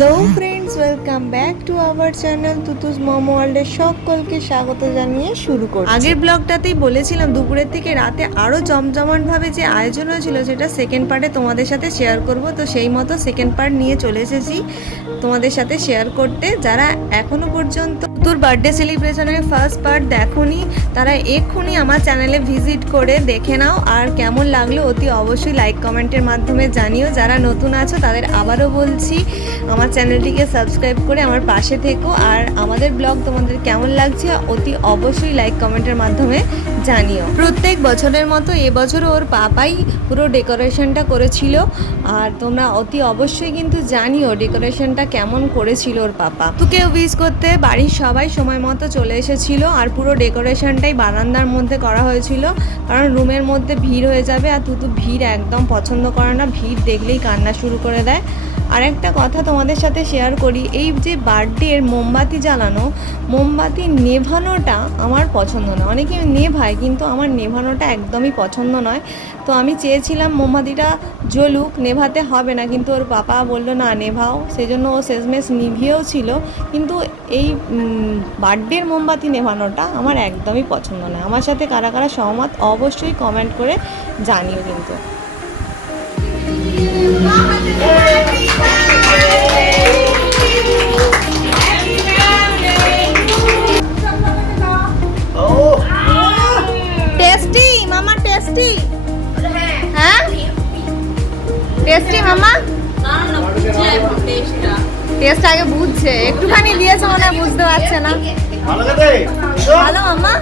Hello friends, welcome back to our channel Tutus Momo ওয়ার্ল্ডে সকলকে স্বাগত জানিয়ে শুরু করছি। আগের ব্লগটাতেই বলেছিলাম দুপুরের থেকে রাতে আরও জমজমাটভাবে যে আয়োজন হয়েছিল সেটা সেকেন্ড পার্টে তোমাদের সাথে শেয়ার করব। তো সেই মতো সেকেন্ড পার্ট নিয়ে চলে এসেছি তোমাদের সাথে শেয়ার করতে। যারা এখনো পর্যন্ত তুতুর বার্থডে সেলিব্রেশনের ফার্স্ট পার্ট দেখোনি তারা এক্ষুনি আমার চ্যানেলে ভিজিট করে দেখে নাও, আর কেমন লাগলো অতি অবশ্যই লাইক কমেন্টের মাধ্যমে জানিও। যারা নতুন আছো তাদের আবারও বলছি আমার চ্যানেলটিকে সাবস্ক্রাইব করে আমার পাশে থেকো, আর আমাদের ব্লগ তোমাদের কেমন লাগছে অতি অবশ্যই লাইক কমেন্টের মাধ্যমে জানিও। প্রত্যেক বছরের মতো এবছরও ওর পাপাই পুরো ডেকোরেশনটা করেছিল, আর তোমরা অতি অবশ্যই কিন্তু জানিও ডেকোরেশনটা কেমন করেছিল ওর পাপা। তোকে উইশ করতে বাড়ির সবাই সময় মতো চলে এসেছিল, আর পুরো ডেকোরেশনটাই বারান্দার মধ্যে করা হয়েছিল, কারণ রুমের মধ্যে ভিড় হয়ে যাবে, আর তুতু ভিড় একদম পছন্দ করে না, ভিড় দেখলেই কান্না শুরু করে দেয়। আর একটা কথা তোমাদের সাথে শেয়ার করি, এই যে বার্থডের মোমবাতি জ্বালানো, মোমবাতি নেভানোটা আমার পছন্দ না। অনেকে নেভায় কিন্তু আমার নেভানোটা একদমই পছন্দ নয়। তো আমি চেয়েছিলাম মোমবাতিটা জ্বলুক, নেভাতে হবে না, কিন্তু ওর পাপা বললো না নেভাও, সেজন্য ও শেষমেশ নিভিয়েও ছিল। কিন্তু এই বার্থডের মোমবাতি নেভানোটা আমার একদমই পছন্দ নয়। আমার সাথে কারা কারা সহমত অবশ্যই কমেন্ট করে জানিও কিন্তু। টেস্টি মামা, টেস্টি হ্যাঁ টেস্টি মামা, টেস্ট আগে বুঝছে, একটুখানি দিয়েছে মনে হয় বুঝতে পারছে না। ভালো মামা।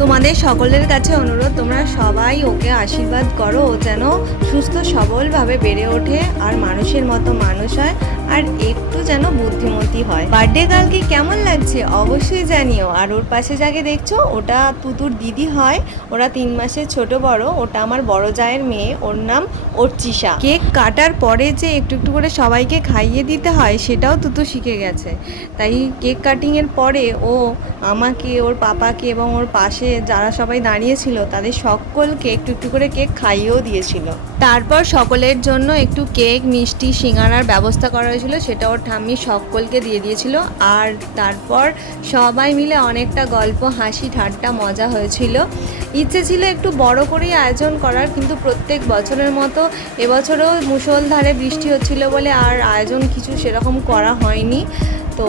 তোমাদের সকলের কাছে অনুরোধ, তোমরা সবাই ওকে আশীর্বাদ করো, ও যেন সুস্থ সবলভাবে বেড়ে ওঠে আর মানুষের মতো মানুষ হয়, আর একটু যেন বুদ্ধিমতী হয়। বার্থডে গার্লকে কেমন লাগছে অবশ্যই জানিও। আর ওর পাশে যাকে দেখছো ওটা তুতুর দিদি হয়, ওরা 3 মাসের ছোট বড়, ওটা আমার বড় জায়ের মেয়ে, ওর নাম অর্চিশা। কেক কাটার পরে যে একটু একটু করে সবাইকে খাইয়ে দিতে হয় সেটাও তুতু শিখে গেছে, তাই কেক কাটিংয়ের পরে ও আমাকে, ওর পাপাকে এবং ওর পাশে যারা সবাই দাঁড়িয়েছিল তাদের সকলকে একটু একটু করে কেক খাইয়েও দিয়েছিল। তারপর সকলের জন্য একটু কেক, মিষ্টি, সিঙ্গারার ব্যবস্থা করা হয়েছিল, সেটা ওর ঠাম্মি সকলকে দিয়ে দিয়েছিল। আর তারপর সবাই মিলে অনেকটা গল্প, হাসি, ঠাট্টা, মজা হয়েছিল। ইচ্ছে ছিল একটু বড় করেই আয়োজন করার, কিন্তু প্রত্যেক বছরের মতো এবছরও মুষলধারে বৃষ্টি হচ্ছিল বলে আর আয়োজন কিছু সেরকম করা হয়নি। তো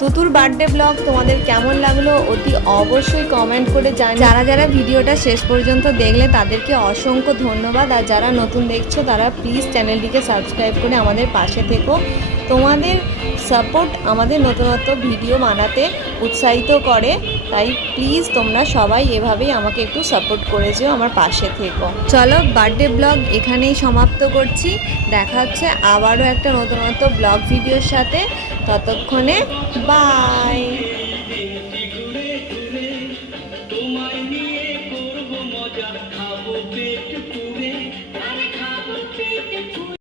তুতুর বার্থডে ব্লগ তোমাদের কেমন লাগলো অতি অবশ্যই কমেন্ট করে জানিও। যারা যারা ভিডিওটা শেষ পর্যন্ত দেখলে তাদেরকে অসংখ্য ধন্যবাদ, আর যারা নতুন দেখছো তারা প্লিজ চ্যানেলটিকে সাবস্ক্রাইব করে আমাদের পাশে থেকো। তোমাদের সাপোর্ট আমাদের নতুনত্ব ভিডিও বানাতে উৎসাহিত করে, তাই প্লিজ তোমরা সবাই এভাবেই আমাকে একটু সাপোর্ট করে যেও, আমার পাশে থেকো। চলো বার্থডে ব্লগ এখানেই সমাপ্ত করছি, দেখা হচ্ছে আবারও একটা নতুনত্ব ব্লগ ভিডিওর সাথে। ততক্ষণে বাই।